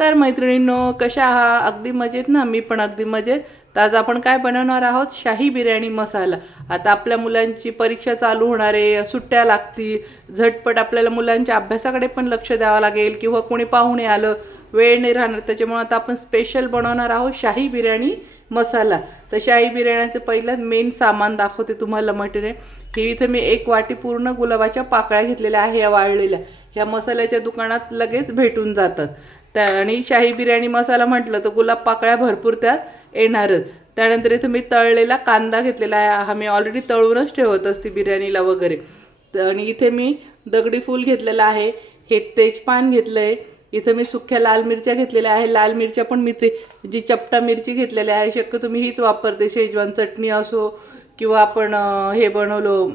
नमस्कार मैत्रिणींनो, कशा आहात? अगदी मजेत ना? मी पण अगदी मजेत. तर आज आपण काय बनवणार आहोत? शाही बिर्याणी मसाला. आता आपल्या मुलांची परीक्षा चालू होणार आहे, सुट्ट्या लागतील, झटपट आपल्याला मुलांच्या अभ्यासाकडे पण लक्ष द्यावं लागेल किंवा कोणी पाहुणे आलं, वेळ नाही राहणार, त्याच्यामुळे आता आपण स्पेशल बनवणार आहोत शाही बिर्याणी मसाला. तर शाही बिर्याणीचं पहिलं मेन सामान दाखवते तुम्हाला मटेरियल. हे इथे मी 1 वाटी पूर्ण गुलाबाच्या पाकळ्या घेतलेल्या आहे, या वाळलेल्या. ह्या मसाल्याच्या दुकानात लगेच भेटून जातात. आणि शाही बिर्याणी मसाला म्हटलं तर गुलाब पाकळ्या भरपूर त्यात येणारच. त्यानंतर इथं मी तळलेला कांदा घेतलेला आहे, हा मी ऑलरेडी तळूनच ठेवत असते बिर्याणीला वगैरे. आणि इथे मी दगडी फूल घेतलेला आहे, हे तेजपान घेतलं आहे. इथं मी सुक्या लाल मिरच्या घेतलेल्या आहे. लाल मिरच्या पण मी ते जी चपटा मिरची घेतलेली आहे, शक्यतो मी हीच वापरते. शेजवान चटणी असो किंवा आपण हे बनवलं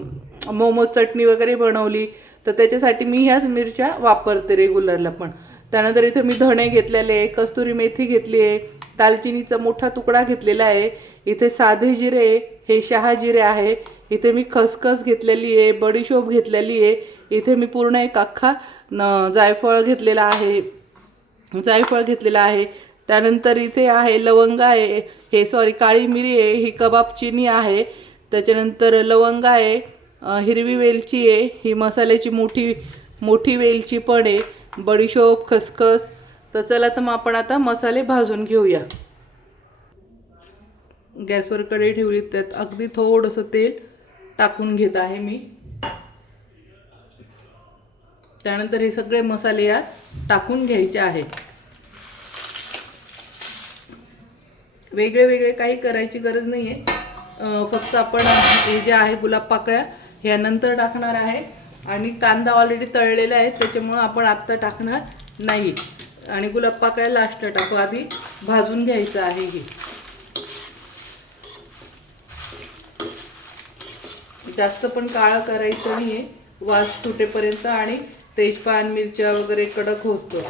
मोमो चटणी वगैरे बनवली तर त्याच्यासाठी मी ह्याच मिरच्या वापरते रेग्युलरला पण. त्यानंतर इथं मी धणे घेतलेले आहे, कस्तुरी मेथी घेतली आहे, दालचिनीचा मोठा तुकडा घेतलेला आहे. इथे साधे जिरे, हे शहा जिरे आहे. इथे मी खसखस घेतलेली आहे, बडीशोप घेतलेली आहे. इथे मी पूर्ण एक अख्खा जायफळ घेतलेला आहे, त्यानंतर इथे आहे लवंग आहे, काळी मिरी आहे, ही कबाब चिनी आहे. त्याच्यानंतर लवंग आहे, हिरवी वेलची आहे, ही मसाल्याची मोठी वेलची पण आहे, बडीशोप, खसखस. तर चला तर मग आपण आता मसाले भाजून घेऊया. गॅसवर कढई ठेवली, त्यात अगदी थोडंसं तेल टाकून घेत आहे मी. त्यानंतर हे सगळे मसाले यात टाकून घ्यायचे आहेत. वेगळे वेगळे काही करायची गरज नाही आहे, फक्त आपण हे जे आहे गुलाब पाकळ्या ह्या नंतर टाकणार आहे. आणि कांदा ऑलरेडी तळलेला आहे, त्याच्यामुळं आपण आत्ता टाकणार नाही. आणि गुलाब पाकळ्या लास्टला टाकू, आधी भाजून घ्यायचं आहे. हे जास्त पण काळं करायचं नाही आहे, वास सुटेपर्यंत आणि तेजपान मिरच्या वगैरे कडक होतो.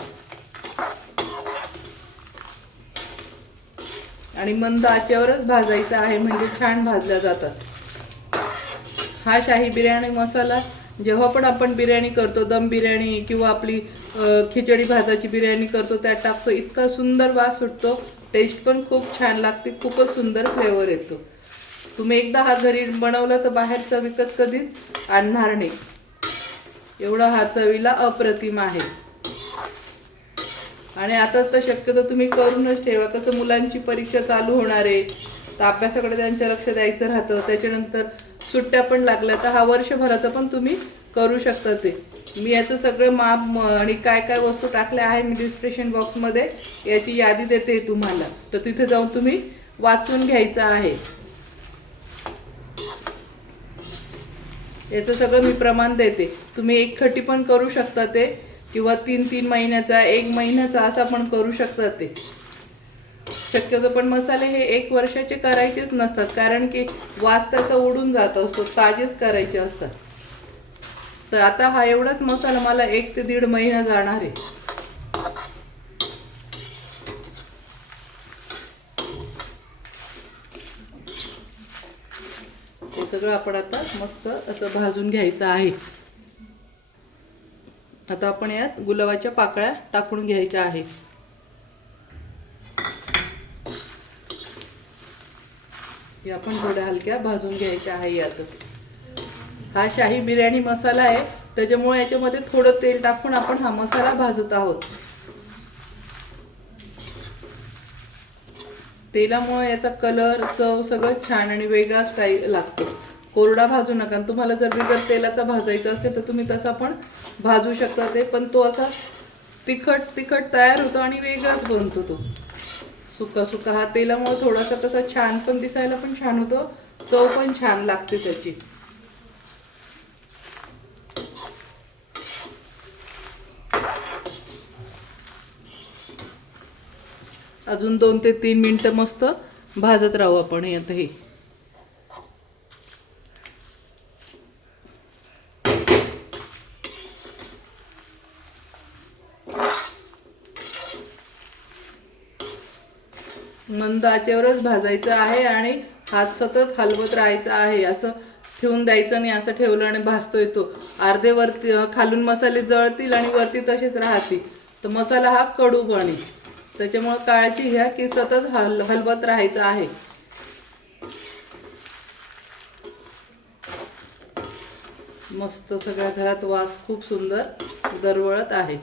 आणि मंद आचेवरच भाजायचं आहे, म्हणजे छान भाजल्या जातात. हा शाही बिर्याणी मसाला जेव्हा पण आपण बिर्याणी करतो, दम बिर्याणी किंवा आपली खिचडी भाताची बिर्याणी करतो त्यात टाकतो, इतका सुंदर वास सुटतो, टेस्ट पण खूप छान लागते, खूपच सुंदर फ्लेवर येतो. तुम्ही एकदा हा घरी बनवला तर बाहेरचा विकत कधीच आणणार नाही, एवढा हा चवीला अप्रतिम आहे. आणि आता तर शक्यतो तुम्ही करूनच ठेवा, कसं मुलांची परीक्षा चालू होणार आहे, तर अभ्यासाकडे त्यांच्या लक्ष द्यायचं राहतं. त्याच्यानंतर सुट्ट्या पण लागल्या तर हा वर्षभराचं पण तुम्ही करू शकता. ते मी याचं सगळं माप आणि काय काय वस्तू टाकल्या आहे मी डिस्क्रिप्शन बॉक्समध्ये याची यादी देते तुम्हाला, तर तिथे जाऊन तुम्ही वाचून घ्यायचं आहे. याचं सगळं मी प्रमाण देते. तुम्ही एक खटी पण करू शकता ते, किंवा 3-3 महिन्याचा, 1 महिन्याचा असा पण करू शकता ते. शक्यतो पण मसाले हे 1 वर्षाचे करायचेच नसतात, कारण की वास त्याचा उडून जात असतो, ताजेच करायचे असतात. तर आता हा एवढाच मसाला मला 1 ते 1.5 महिना जाणार आहे. हे सगळं आपण आता मस्त असं भाजून घ्यायचं आहे. आता आपण यात गुलाबाच्या पाकळ्या टाकून घ्यायच्या आहे. हे आपण थोड्या हलक्या भाजून घ्यायच्या आहे. यातच हा शाही बिर्याणी मसाला आहे, त्याच्यामुळे याच्यामध्ये थोडं तेल टाकून आपण हा मसाला भाजत आहोत. तेलामुळे याचा कलर, चव सगळं छान आणि वेगळा स्टाईल लागतो. कोरडा भाजू नका. तुम्हाला जर बिगर तेलाचा भाजायचा असेल तर तुम्ही तसा पण भाजू शकता ते, पण तो असा तिखट तयार होतो आणि वेगळाच बनतो तो सुका. हा तेलामुळे थोडासा तसा छान पण दिसायला पण छान होतो, चव पण छान लागते त्याची. अजून 2 ते 3 मिनिटं मस्त भाजत राहू आपण यात. हे मंद आचेवरच भाजायचं आहे आणि हात सतत हलवत राहायचं आहे. असं ठेवून द्यायचं नाही, असं ठेवलं आणि भाजतोय तो अर्धे वरती खालून मसाले जळतील आणि वरती तसेच राहतील, तर मसाला हा कडू बनेल. त्याच्यामुळे काळजी घ्या की सतत हलवत राहायचं आहे. मस्त सगळ्या घरात वास खूप सुंदर दरवळत आहे.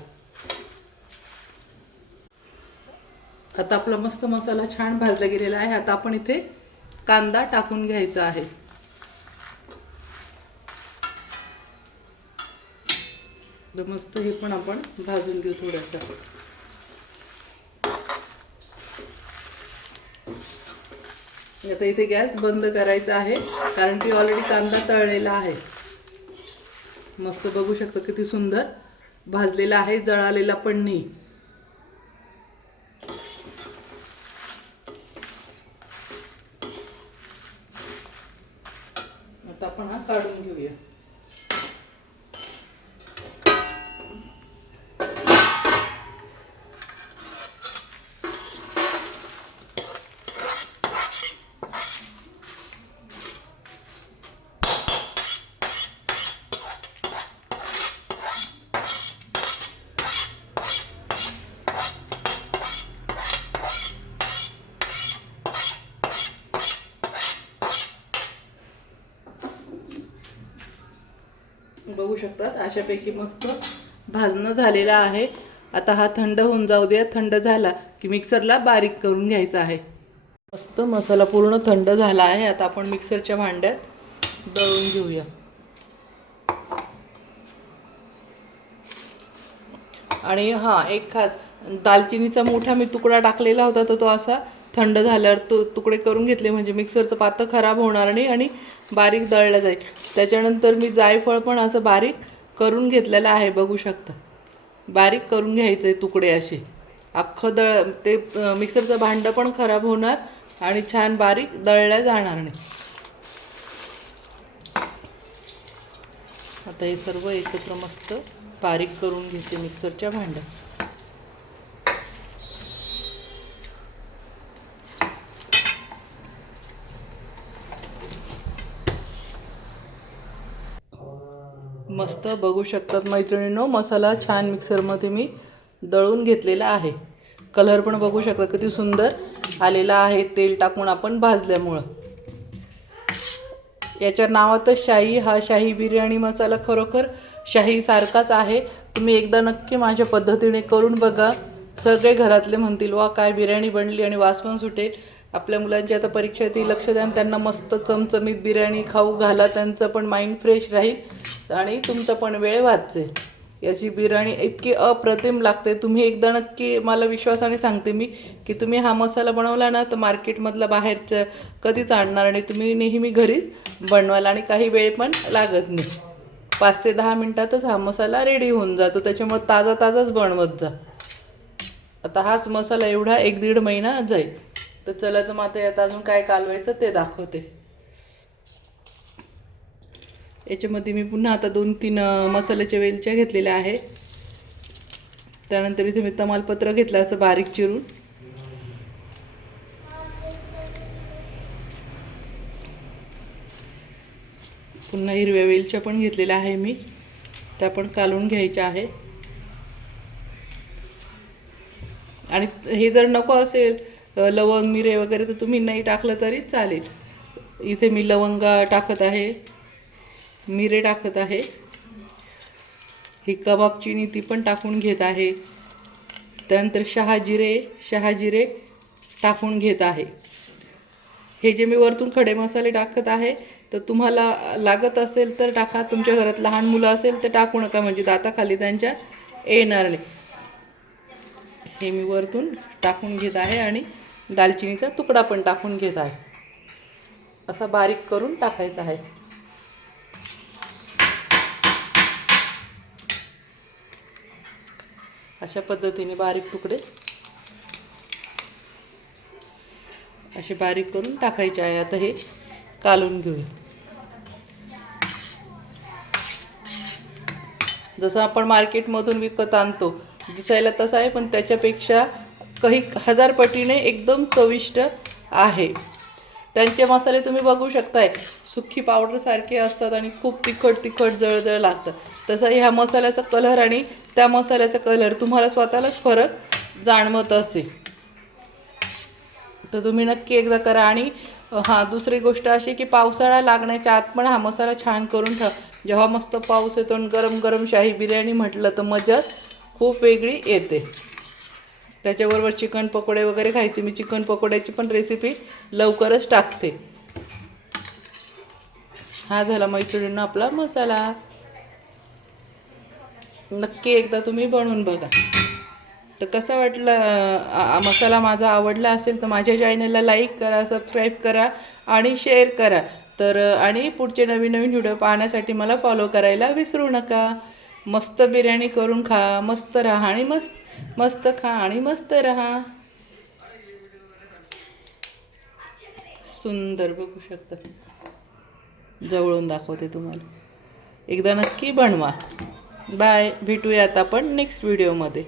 आता आपला मस्त मसाला छान भाजला गेलेला आहे. आता आपण इथे कांदा टाकून घ्यायचा आहे. मस्त हे पण आपण भाजून घेऊ थोडंसं. आता इथे गॅस बंद करायचा आहे कारण की ऑलरेडी कांदा तळलेला आहे. मस्त बघू शकता किती सुंदर भाजलेला आहे, जळालेला पण नाही. आता आपण हा काढून घेऊया. बघू शकतात अशापैकी मस्त भाजणं झालेला आहे. आता हा थंड होऊन जाऊ द्या. थंड झाला की मिक्सरला बारीक करून घ्यायचा आहे. मस्त मसाला पूर्ण थंड झाला आहे. आता आपण मिक्सरच्या भांड्यात दळून घेऊया. आणि हां, एक खास दालचिनीचा मोठा मी तुकडा टाकलेला होता, तर तो असा थंड झाल्यावर तो तुकडे करून घेतले म्हणजे मिक्सरचं पातं खराब होणार नाही आणि बारीक दळलं जाईल. त्याच्यानंतर मी जायफळ पण असं बारीक करून घेतलेलं आहे. बघू शकता बारीक करून घ्यायचं आहे तुकडे असे. अख्खं ते मिक्सरचं भांडं पण खराब होणार आणि छान बारीक दळल्या जाणार नाही. आता हे सर्व एकत्र मस्त बारीक करून घेते मिक्सरच्या भांड्यात. मस्त बघू शकतात मैत्रिणींनो, मसाला छान मिक्सरमध्ये मी दळून घेतलेला आहे. कलर पण बघू शकता किती सुंदर आलेला आहे तेल टाकून आपण भाजल्यामुळं. याच्या नावातच शाही, हा शाही बिर्याणी मसाला खरोखर शाहीसारखाच आहे. तुम्ही एकदा नक्की माझ्या पद्धतीने करून बघा. सगळे घरातले म्हणतील वा काय बिर्याणी बनली, आणि वास पण सुटेल. आपल्या मुलांची आता परीक्षा ती लक्ष द्या, त्यांना मस्त चमचमीत बिर्याणी खाऊ घाला. त्यांचं पण माइंड फ्रेश राहील आणि तुमचा पण वेळ वाचेल. याची बिर्याणी इतकी अप्रतिम लागते. तुम्ही एकदा नक्की, मला विश्वासाने सांगते मी, की तुम्ही हा मसाला बनवला ना तर मार्केटमधला बाहेरचं कधीच आणणार नाही. तुम्ही नेहमी घरीच बनवाल आणि काही वेळ पण लागत नाही. 5 ते 10 मिनटातच हा मसाला रेडी होऊन जातो. त्याच्यामुळे ताजा ताजाच बनवत जा. आता हाच मसाला एवढा 1-1.5 महिना जाईल. तर चला, तर मग आता यात अजून काय कालवायचं ते दाखवते. याच्यामध्ये मी पुन्हा आता 2-3 मसाल्याच्या वेलच्या घेतलेल्या आहे. त्यानंतर इथे मी तमालपत्र घेतलं असं बारीक चिरून. पुन्हा हिरव्या वेलच्या पण घेतलेल्या आहे मी, त्या पण कालवून घ्यायच्या आहे. आणि हे जर नको असेल लवंग मिरे वगैरे तर तुम्ही नाही टाकलं तरी चालेल. इथे मी लवंगा टाकत आहे, मिरे टाकत आहे. ही कबाब चिनी ती पण टाकून घेत आहे. त्यानंतर शहाजिरे टाकून घेत आहे. हे जे मी वरतून खडे मसाले टाकत आहे, तर तुम्हाला लागत असेल तर टाका. तुमच्या घरात लहान मुलं असेल तर टाकू नका, म्हणजे दाताखाली त्यांच्या येणार नाही. हे मी वरतून टाकून घेत आहे आणि दालचिनीचा तुकडा पण टाकून घेत आहे. असा बारीक करून टाकायचा आहे. अशा पद्धतीने बारीक तुकडे असे बारीक करून टाकायचे आहे. आता हे कालवून घेऊया. जसं आपण मार्केटमधून विकत आणतो, दिसायला तसं आहे, पण त्याच्यापेक्षा काही 1000 पटीने एकदम चविष्ट आहे. त्यांचे मसाले तुम्ही बघू शकताय, सुकी पावडरसारखे असतात आणि खूप तिखट जळजळ लागतं. तसं ह्या मसाल्याचा कलर आणि त्या मसाल्याचा कलर तुम्हाला स्वतःलाच फरक जाणवत असेल. तर तुम्ही नक्की एकदा करा. आणि हां, दुसरी गोष्ट अशी की पावसाळा लागण्याच्या आत पण हा मसाला छान करून ठेवा. जेव्हा मस्त पाऊस येतो आणि गरम गरम शाही बिर्याणी म्हटलं तर मजाच खूप वेगळी येते. त्याच्याबरोबर चिकन पकोडे वगैरे खायचे. मी चिकन पकोड्याची पण रेसिपी लवकरच टाकते. हा झाला मैत्रिणींनो आपला मसाला. नक्की एकदा तुम्ही बनवून बघा. तर कसं वाटलं मसाला माझा आवडला असेल तर माझ्या चॅनलला लाईक करा, सबस्क्राईब करा आणि शेअर करा. तर आणि पुढचे नवीन नवीन व्हिडिओ पाहण्यासाठी मला फॉलो करायला विसरू नका. मस्त बिर्याणी करून खा, मस्त राहा आणि मस्त खा आणि मस्त राहा. सुंदर बघू शकता. जवळून दाखवते तुम्हाला. एकदा नक्की बनवा. बाय. भेटूयात आपण नेक्स्ट व्हिडिओमध्ये.